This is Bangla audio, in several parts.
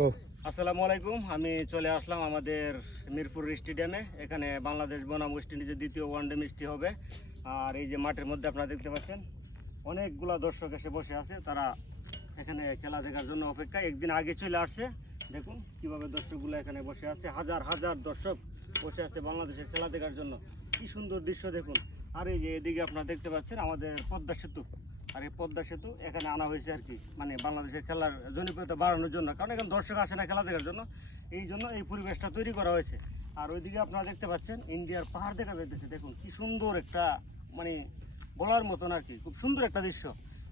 আসসালামু আলাইকুম। আমি চলে আসলাম আমাদের মিরপুর স্টেডিয়ামে। এখানে বাংলাদেশ বনাম ওয়েস্ট ইন্ডিজের দ্বিতীয় ওয়ানডে ম্যাচটি হবে। আর এই যে মাঠের মধ্যে আপনারা দেখতে পাচ্ছেন অনেকগুলা দর্শক এসে বসে আছে। তারা এখানে খেলা দেখার জন্য অপেক্ষায় একদিন আগে চলে আসছে। দেখুন কিভাবে দর্শকগুলো এখানে বসে আছে, হাজার হাজার দর্শক বসে আছে বাংলাদেশের খেলা দেখার জন্য। কি সুন্দর দৃশ্য দেখুন। আর এই যে এদিকে আপনারা দেখতে পাচ্ছেন আমাদের পদ্মা সেতু। আর এই পদ্মা সেতু এখানে আনা হয়েছে আর কি, মানে বাংলাদেশের খেলার জনপ্রিয়তা বাড়ানোর জন্য, কারণ এখানে দর্শক আসে না খেলা দেখার জন্য, এই জন্য এই পরিবেশটা তৈরি করা হয়েছে। আর ওইদিকে আপনারা দেখতে পাচ্ছেন ইন্ডিয়ার পাহাড় দেখা যাইতেছে। দেখুন কি সুন্দর একটা, মানে বলার মতন আর কি, খুব সুন্দর একটা দৃশ্য।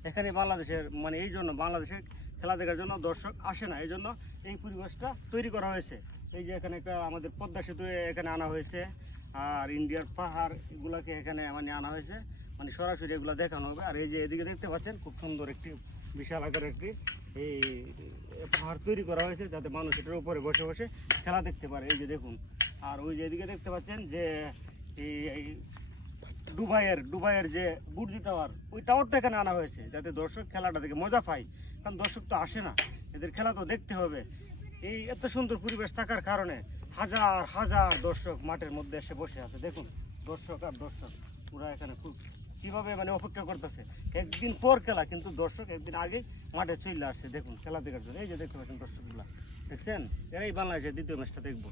এখানে বাংলাদেশের, মানে এই জন্য বাংলাদেশের খেলা দেখার জন্য দর্শক আসে না, এই জন্য এই পরিবেশটা তৈরি করা হয়েছে। এই যে এখানে একটা আমাদের পদ্মা সেতু এখানে আনা হয়েছে, আর ইন্ডিয়ার পাহাড় এগুলাকে এখানে মানে আনা হয়েছে, মানে সরাসরি এগুলো দেখানো হবে। আর এই যে এদিকে দেখতে পাচ্ছেন খুব সুন্দর একটি বিশাল আকারের একটি এই পাহাড় তৈরি করা হয়েছে, যাতে মানুষ এটার উপরে বসে বসে খেলা দেখতে পারে। এই যে দেখুন। আর ওই যে এদিকে দেখতে পাচ্ছেন যে এই দুবাইয়ের যে বুর্জ টাওয়ার, ওই টাওয়ারটা এখানে আনা হয়েছে, যাতে দর্শক খেলাটা দেখে মজা পায়। কারণ দর্শক তো আসে না, এদের খেলা তো দেখতে হবে। এই এত সুন্দর পরিবেশ থাকার কারণে হাজার হাজার দর্শক মাঠের মধ্যে এসে বসে আছে। দেখুন দর্শক আর দর্শক, ওরা এখানে খুব কীভাবে মানে অপেক্ষা করতেছে। একদিন পর খেলা, কিন্তু দর্শক একদিন আগে মাঠে চলে আসছে দেখুন খেলা দেখার জন্য। এই যে দেখতে পাচ্ছেন দর্শকগুলা, দেখছেন, এরাই বাংলাদেশের দ্বিতীয় ম্যাচটা দেখবো।